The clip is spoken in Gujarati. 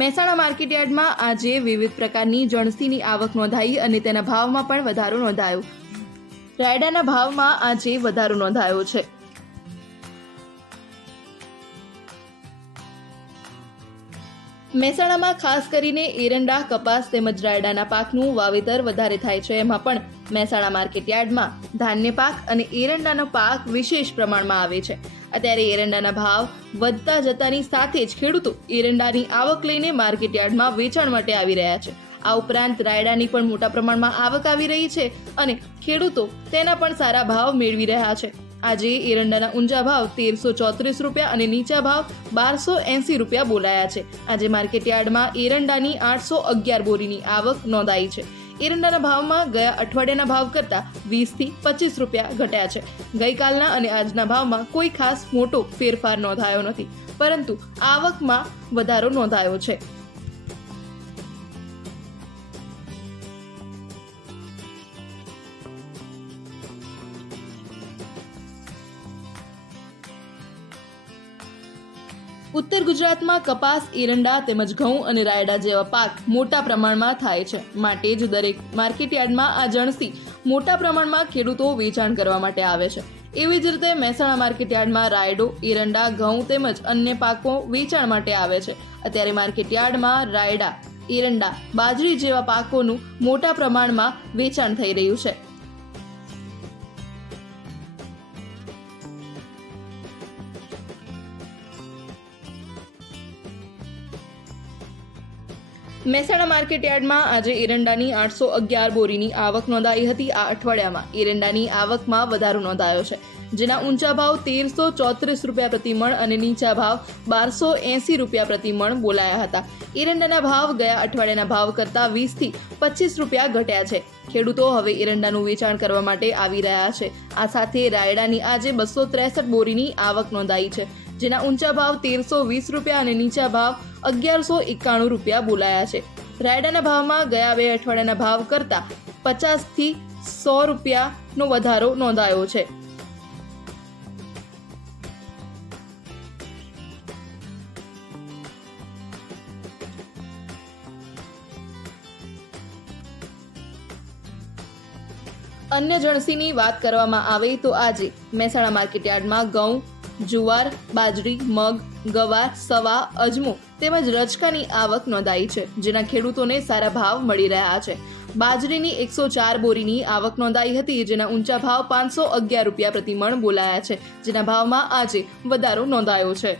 મહેસાણા માર્કેટયાર્ડમાં આજે વિવિધ પ્રકારની જણસીની આવક નોંધાઈ અને તેના ભાવમાં પણ વધારો નોંધાયો. રાયડાના ભાવમાં આજે વધારો નોંધાયો છે. મહેસાણામાં ખાસ કરીને એરંડા, કપાસ તેમજ રાયડાના પાકનું વાવેતર વધારે થાય છે. એમાં પણ મહેસાણા માર્કેટયાર્ડમાં ધાન્ય પાક અને એરંડાનો પાક વિશેષ પ્રમાણમાં આવે છે. અત્યારે એરંડાના ભાવ વધતા જતાની સાથે જ ખેડૂતો એરંડાની આવક લઈને માર્કેટયાર્ડમાં વેચાણ માટે આવી રહ્યા છે. આ ઉપરાંત રાયડાની પણ મોટા પ્રમાણમાં આવક આવી રહી છે અને ખેડૂતો તેના પણ સારા ભાવ મેળવી રહ્યા છે. આજે એરંડાના ઊંચા ભાવ 1334 રૂપિયા અને નીચા ભાવ 1280 રૂપિયા બોલાયા છે. આજે માર્કેટયાર્ડમાં એરંડાની 811 બોરીની આવક નોંધાઈ છે. એરંડાના ભાવમાં ગયા અઠવાડિયાના ભાવ કરતાં 20 થી 25 રૂપિયા ઘટ્યા છે. ગઈકાલના અને આજના ભાવમાં કોઈ ખાસ મોટો ફેરફાર નોંધાયો નથી, પરંતુ આવકમાં વધારો નોંધાયો છે. ઉત્તર ગુજરાતમાં કપાસ, એરંડા તેમજ ઘઉં અને રાયડા જેવા પાક મોટા પ્રમાણમાં થાય છે. માટે જ દરેક માર્કેટયાર્ડમાં આ જણસી મોટા પ્રમાણમાં ખેડૂતો વેચાણ કરવા માટે આવે છે. એવી જ રીતે મહેસાણા માર્કેટયાર્ડમાં રાયડો, એરંડા, ઘઉં તેમજ અન્ય પાકો વેચાણ માટે આવે છે. અત્યારે માર્કેટયાર્ડમાં રાયડા, એરંડા, બાજરી જેવા પાકોનું મોટા પ્રમાણમાં વેચાણ થઈ રહ્યું છે. મહેસાણા માર્કેટયાર્ડમાં આજે એરંડાની 811 બોરીની આવક નોંધાઈ હતી. આ અઠવાડિયામાં એરંડાની આવકમાં વધારો નોંધાયો છે, જેના ઊંચા ભાવ 1334 રૂપિયા પ્રતિ મણ અને નીચા ભાવ 1280 રૂપિયા પ્રતિ મણ બોલાયા હતા. એરંડાના ભાવ ગયા અઠવાડિયાના ભાવ કરતાં 20 થી 25 રૂપિયા ઘટ્યા છે. ખેડૂતો હવે એરંડાનું વેચાણ કરવા માટે આવી રહ્યા છે. આ સાથે રાયડાની આજે 263 બોરીની આવક નોંધાઈ છે, જેના ઊંચા ભાવ 1320 રૂપિયા અને નીચા ભાવ 1191 રૂપિયા બોલાયા છે. રાયડાના ભાવમાં ગયા 2 અઠવાડિયાના ભાવ કરતાં 50 થી 100 રૂપિયાનો વધારો નોંધાયો છે. અન્ય જણસીની વાત કરવામાં આવે તો આજે મહેસાણા માર્કેટયાર્ડમાં ઘઉં, જુવાર, બાજરી, મગ, ગવાર, સવા, અજમો તેમજ રચકાની આવક નોંધાઈ છે, જેના ખેડૂતોને સારા ભાવ મળી રહ્યા છે. બાજરીની 104 બોરીની આવક નોંધાઈ હતી, જેના ઊંચા ભાવ 511 રૂપિયા પ્રતિ મણ બોલાયા છે, જેના ભાવમાં આજે વધારો નોંધાયો છે.